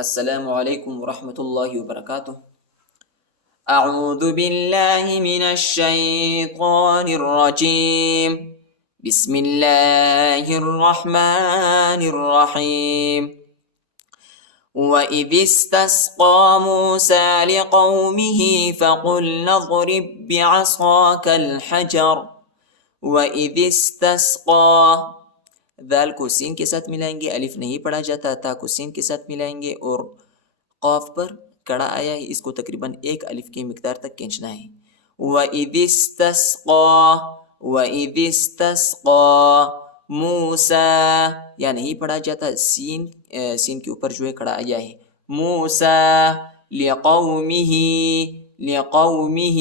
السلام علیکم ورحمۃ اللہ وبرکاتہ۔ اعوذ باللہ من الشیطان الرجیم، بسم اللہ الرحمن الرحیم۔ وَإِذِ اسْتَسْقَىٰ مُوسَىٰ لِقَوْمِهِ فَقُلْنَا اضْرِب بِّعَصَاكَ الْحَجَرَ۔ وَإِذِ اسْتَسْقَىٰ، دال کو سین کے ساتھ ملائیں گے، الف نہیں پڑھا جاتا، تا کو سین کے ساتھ ملائیں گے اور قاف پر کڑا آیا ہے، اس کو تقریباً ایک الف کی مقدار تک کھینچنا ہے۔ وَإِذِ اسْتَسْقَىٰ، وَإِذِ اسْتَسْقَىٰ مُوسَىٰ، یا نہیں پڑھا جاتا، سین کے اوپر جو ہے کڑا آیا ہے۔ موسیٰ لِقَوْمِهِ، لِقَوْمِهِ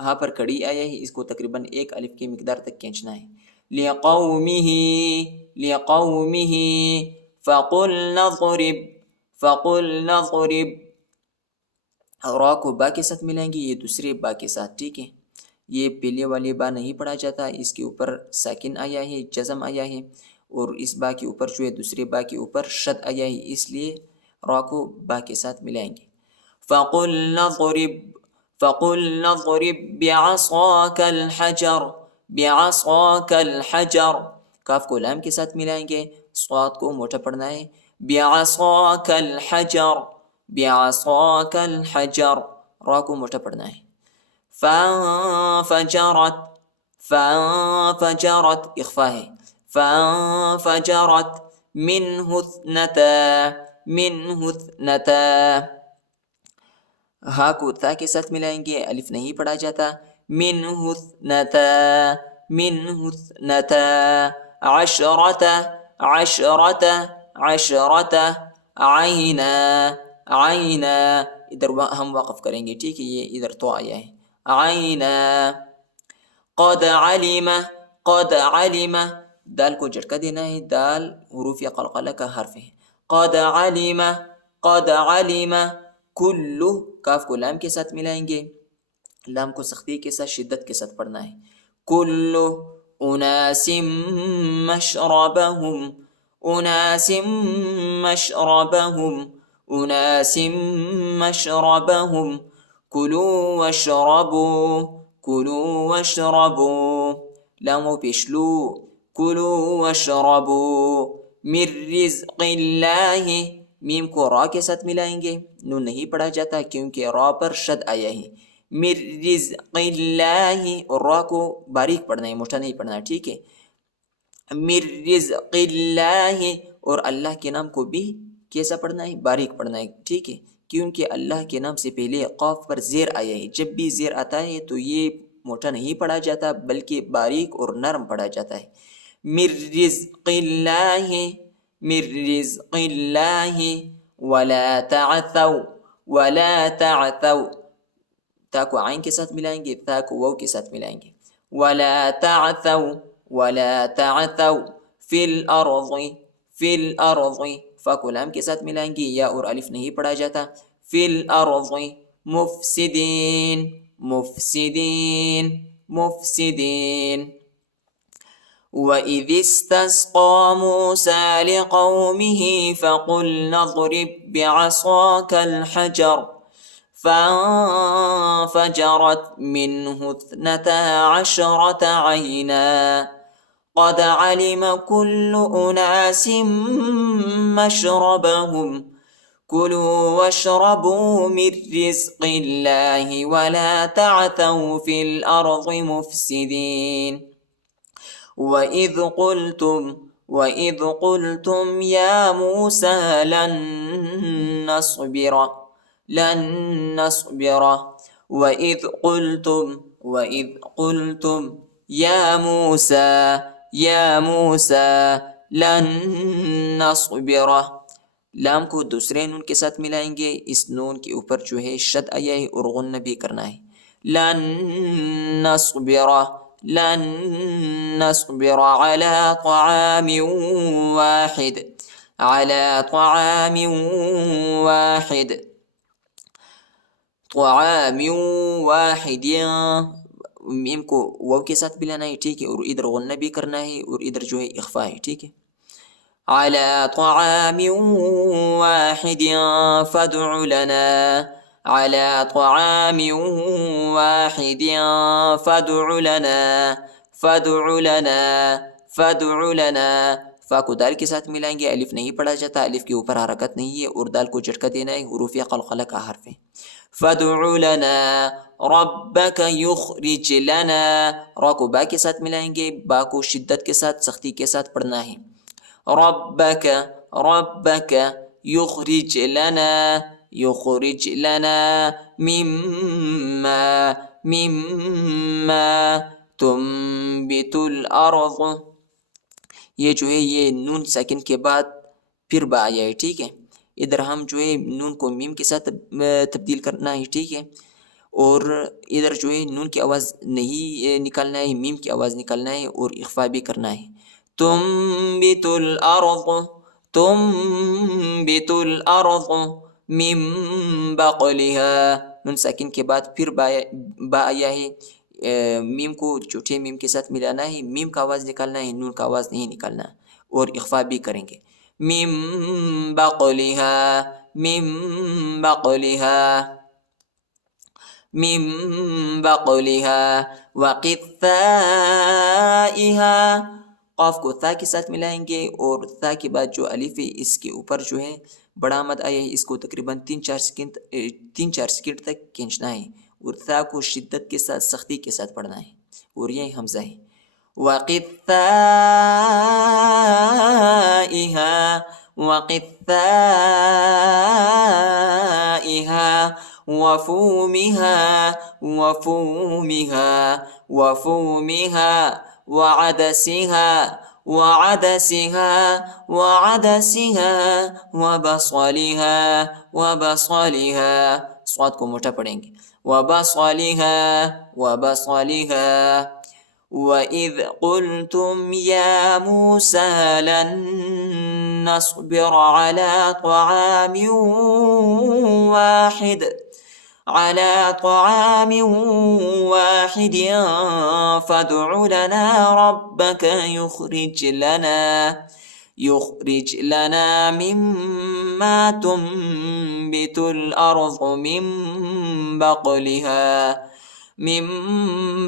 یہاں پر کڑی آیا ہے، اس کو تقریباً ایک الف کی مقدار تک کھینچنا ہے۔ لِقَوْمِهِ، لِقَوْمِهِ فَقُلْنَا اضْرِب، فَقُلْنَا اضْرِب، را کو با کے ساتھ ملائیں گے، یہ دوسرے با کے ساتھ، ٹھیک ہے۔ یہ پہلے والے با نہیں پڑھا جاتا، اس کے اوپر ساکن آیا ہے، جزم آیا ہے، اور اس با کے اوپر جو ہے دوسرے با کے اوپر شد آیا ہے، اس لیے را کو با کے ساتھ ملائیں گے۔ فَقُلْنَا اضْرِب، فَقُلْنَا اضْرِب بِّعَصَاكَ الْحَجَرَ، بِعَصَاكَ الْحَجَرَ، کاف کو لام کے ساتھ ملائیں گے، صاد کو موٹا پڑھنا ہے۔ بِعَصَاكَ الْحَجَرَ، بِعَصَاكَ الْحَجَرَ، را کو موٹا پڑھنا ہے۔ فَانفَجَرَتْ، فَانفَجَرَتْ اخفا ہے۔ فَانفَجَرَتْ مِنْهُ اثْنَتَا، مِنْهُ اثْنَتَا، ہا کو تا کے ساتھ ملائیں گے، الف نہیں پڑھا جاتا۔ مِنْهُ اثْنَتَا، مِنْهُ اثْنَتَا عَشْرَةَ، عَشْرَةَ، عَشْرَةَ عَيْنًا، عَيْنًا، ادھر ہم واقف کریں گے، ٹھیک ہے، یہ ادھر تو آیا ہے۔ عَيْنًا قَدْ عَلِمَ، قَدْ عَلِمَ، دال کو جھٹکا دینا ہے، دال حروف قلقلہ کا حرف ہے۔ قَدْ عَلِمَ، قَدْ عَلِمَ كُلُّ، کاف کو لام کے ساتھ ملائیں گے، لام کو سختی کے ساتھ شدت کے ساتھ پڑھنا ہے۔ كُلُّ أُنَاسٍ مَشْرَبَهُمْ، أُنَاسٍ مَشْرَبَهُمْ، أُنَاسٍ مَشْرَبَهُمْ كُلُوا وَاشْرَبُوا، كُلُوا وَاشْرَبُوا، لام و پیشلو، كُلُوا وَاشْرَبُوا مِن رِزْقِ اللَّهِ، میم کو را کے ساتھ ملائیں گے، نون نہیں پڑھا جاتا کیونکہ را پر شد آیا ہے۔ مِن رِزْقِ اللَّهِ، اور را کو باریک پڑھنا ہے، موٹا نہیں پڑھنا، ٹھیک ہے۔ مِن رِزْقِ اللَّهِ، اور اللہ کے نام کو بھی کیسا پڑھنا ہے؟ باریک پڑھنا ہے، ٹھیک ہے، کیونکہ اللہ کے نام سے پہلے قاف پر زیر آیا ہے، جب بھی زیر آتا ہے تو یہ موٹا نہیں پڑھا جاتا بلکہ باریک اور نرم پڑھا جاتا ہے۔ مِن رِزْقِ اللَّهِ، مِن رِزْقِ اللَّهِ وَلَا تَعْثَوْا، وَلَا تَعْثَوْا، تا کو عین کے ساتھ ملائیں گے، تا کو واو کے ساتھ ملائیں گے۔ وَلَا تَعْثَوْا، وَلَا تَعْثَوْا فِي الْأَرْضِ، فِي الْأَرْضِ، فا کو لام کے ساتھ ملائیں گے، یا اور الف نہیں پڑھا جاتا۔ فِي الْأَرْضِ مُفْسِدِينَ، مُفْسِدِينَ، مُفْسِدِينَ۔ وَإِذِ اسْتَسْقَىٰ مُوسَىٰ لِقَوْمِهِ فَقُلْنَا اضْرِب بِّعَصَاكَ الْحَجَرَ فَانفَجَرَتْ مِنْهُ اثْنَتَا عَشْرَةَ عَيْنًا قَدْ عَلِمَ كُلُّ أُنَاسٍ مَّشْرَبَهُمْ كُلُوا وَاشْرَبُوا مِن رِّزْقِ اللَّهِ وَلَا تَعْثَوْا فِي الْأَرْضِ مُفْسِدِينَ۔ وَإِذْ قُلْتُمْ يَا مُوسَىٰ لَن نَّصْبِرَ، وَإِذْ قُلْتُمْ يَا مُوسَىٰ لَن نَّصْبِرَ، لام کو دوسرے نون کے ساتھ ملائیں گے، اس نون کے اوپر جو ہے شد آیا ہے اور غنہ بھی کرنا ہے۔ لن نصبر، لن نصبر على طعام واحد، على طعام واحد، طعام واحد، میم کو واو کے ساتھ ملانا ہے، ٹھیک ہے، اور ادھر غنہ بھی کرنا ہے اور ادھر جو ہے اخفا ہے، ٹھیک ہے۔ على طعام واحد فادع لنا على طعام واحد فادع لنا فادع لنا فادع لنا. فا کو دال کے ساتھ ملائیں گے، الف نہیں پڑھا جاتا، الف کے اوپر حرکت نہیں ہے اور دال کو جھٹکا دینا ہے، حروف قلقلہ کا حرف ہے. فادع لنا ربک یخرج لنا، را کو با کے ساتھ ملائیں گے، با کو شدت کے ساتھ سختی کے ساتھ پڑھنا ہے. ربک ربک یخرج لنا یخرج لنا مما مما تنبت الارض. یہ جو ہے یہ نون ساکن کے بعد پھر با آیا ہے، ٹھیک ہے. ادھر ہم جو ہے نون کو میم کے ساتھ تبدیل کرنا ہے، ٹھیک ہے. اور ادھر جو ہے نون کی آواز نہیں نکالنا ہے، میم کی آواز نکالنا ہے اور اخفا بھی کرنا ہے. تنبت الارض تنبت الارض من بقلها. نون ساکن کے بعد پھر با آیا ہے، میم کو چھوٹے میم کے ساتھ ملانا ہے، میم کا آواز نکالنا ہے، نون کا آواز نہیں نکالنا اور اخفا بھی کریں گے. من بقلها من بقلها من بقلها وقثائها. قاف کو تھا کے ساتھ ملائیں گے اور تھا کے بعد جو الف ہے اس کے اوپر جو ہے بڑا مد آیا ہے، اس کو تقریباً 3-4 سیکنڈ تک کھینچنا ہے اور تھا کو شدت کے ساتھ سختی کے ساتھ پڑھنا ہے اور یہ حمزہ ہے. وقثائها وقثائها وفومها وفومها وفومها وعدسها وعدسها وعدسها وبصلها وبصلها. صاد کو موٹا پڑھیں گے. وبصلها وبصلها. وَإِذْ قُلْتُمْ يَا مُوسَى لَن نَّصْبِرَ عَلَى طَعَامٍ وَاحِدٍ فَادْعُ لَنَا رَبَّكَ يُخْرِجْ لَنَا مِمَّا تُنبِتُ الْأَرْضُ من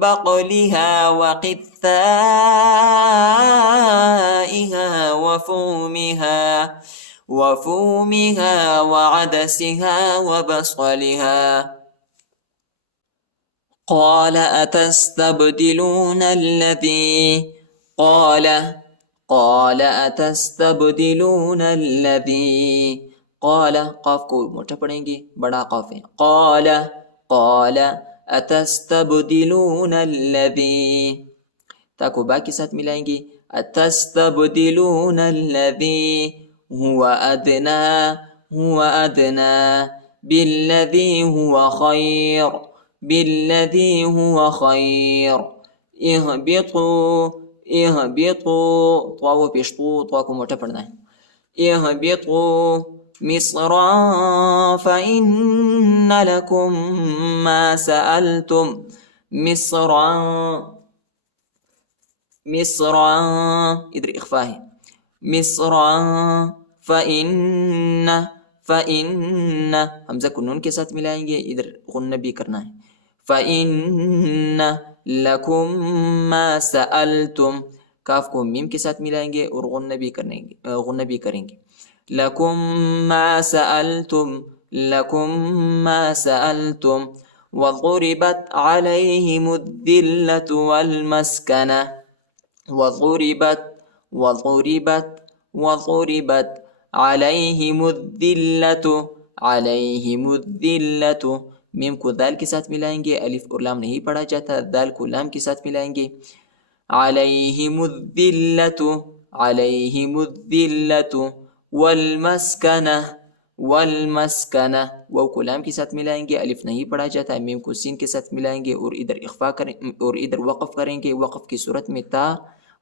بقلها وقثائها وفومها وعدسها وبصلها. قال أتستبدلون الذي قال قاف کو موٹا پڑھیں گے، بڑا قاف ہے. قال اتستبدلون الذی، تا کو با کے ساتھ ملائیں گے. اتستبدلون الذی هو ادنا بالذی هو خیر اهبطوا طوا پیشتو، طوا کو موٹا پڑھنا ہے. اهبطوا مصرا فإن لكم ما سألتم مصرا ادھر اخفا ہے. مصرا فإن حمزہ کو نون کے ساتھ ملائیں گے، ادھر غنہ بھی کرنا ہے. فإن لكم ما سألتم، کاف کو میم کے ساتھ ملائیں گے اور غنہ بھی کریں گے. لکم ما سألتم وضربت عليهم الذلة والمسكنة وضربت عليهم الذلة. میم کو دال کے ساتھ ملائیں گے، الف اور لام نہیں پڑھا جاتا، دال کو لام کے ساتھ ملائیں گے. عليهم الذلة والمسکنہ واو کو لام کے ساتھ ملائیں گے، الف نہیں پڑھا جاتا، میم کو سین کے ساتھ ملائیں گے اور ادھر اخفا کریں اور ادھر وقف کریں گے. وقف کی صورت میں تا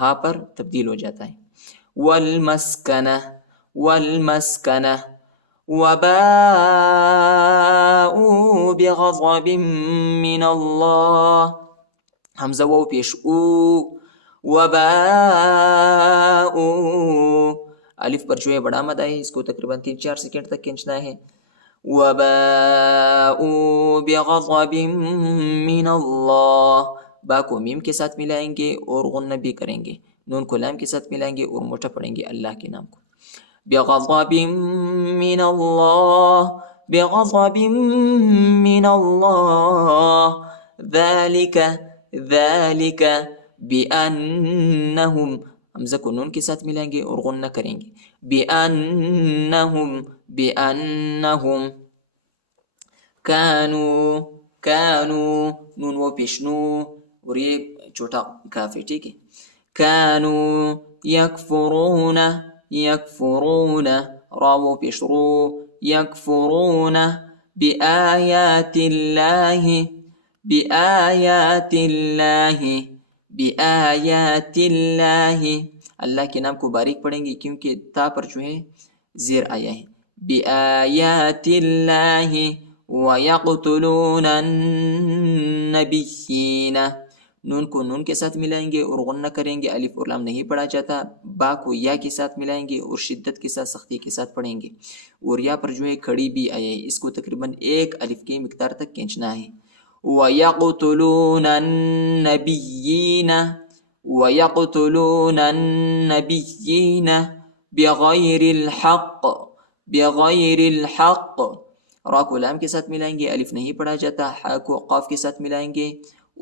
ہا پر تبدیل ہو جاتا ہے. والمسکنہ وباءوا بغضب من اللہ، حمزہ واو پیش او. وباءوا الف پر جو ہے بڑا مد ہے، اس کو تقریباً 3-4 سیکنڈ تک کھینچنا ہے. وَبَاءُوا بِغَضَبٍ مِّنَ اللَّهِ، با کو میم کے ساتھ ملائیں گے اور غنہ بھی کریں گے، نون کو لام کے ساتھ ملائیں گے اور موٹا پڑھیں گے اللہ کے نام کو. بِغَضَبٍ مِّنَ اللَّهِ، بِغَضَبٍ مِّنَ اللَّهِ، ذَلِكَ بِأَنَّهُمْ، حمزہ کو نون کے ساتھ ملائیں گے اور غنہ کریں گے. بِأَنَّهُمْ كانوا نون وہ پیشنو اور یہ چھوٹا کاف ہے، ٹھیک ہے. كانوا يكفرون را وہ پیشرو يكفرون بآيات الله، اللہ کے نام کو باریک پڑھیں گے کیونکہ تا پر جو ہے زیر آیا ہے. بآیات اللہ وَيَقْتُلُونَ النَّبِيِّينَ، نون کو نون کے ساتھ ملائیں گے اور غنہ کریں گے، الف اور لام نہیں پڑھا جاتا. با کو یا کے ساتھ ملائیں گے اور شدت کے ساتھ سختی کے ساتھ پڑھیں گے. اور یا پر جو ہے کھڑی بھی آیا ہے، اس کو تقریباً 1 الف کی مقدار تک کھینچنا ہے. وَيَقْتُلُونَ النَّبِيِّينَ بغیر الحق، را کو لام کے ساتھ ملائیں گے، الف نہیں پڑھا جاتا. ہا کو قاف کے ساتھ ملائیں گے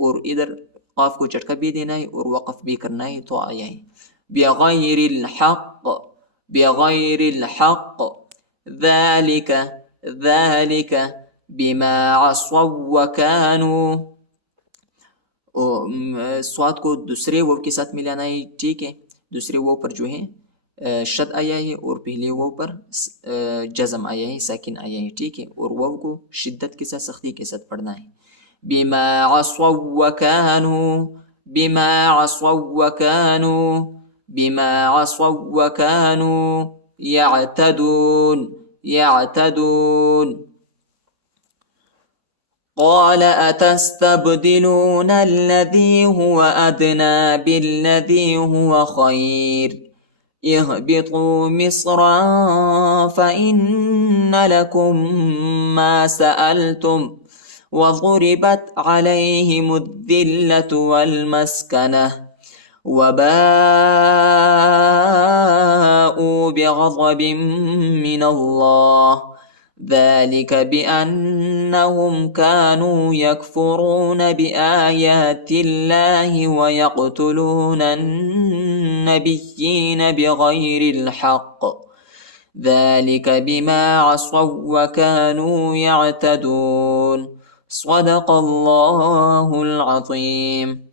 اور ادھر قاف کو جھٹکا بھی دینا ہے اور وقف بھی کرنا ہے، تو آیا ہے بغیر الحق. ذَلِكَ بما عصوا وكانوا، سواد کو دوسرے وہ کے ساتھ ملانا ہے، ٹھیک ہے. دوسرے وہ پر جو ہے شد آیا ہے اور پہلے وہ پر جزم آیا ہے، ساکن آیا ہے، ٹھیک ہے. اور وہ کو شدت کے ساتھ سختی کے ساتھ پڑھنا ہے. بما عصوا وكانوا يعتدون. قال أتستبدلون الذي هو أدنى بالذي هو خير اهبطوا مصرا فإن لكم ما سألتم وضربت عليهم الذلة والمسكنة وباءوا بغضب من الله ذلك بأنهم كانوا يكفرون بآيات الله ويقتلون النبيين بغير الحق ذلك بما عصوا وكانوا يعتدون. صدق الله العظيم.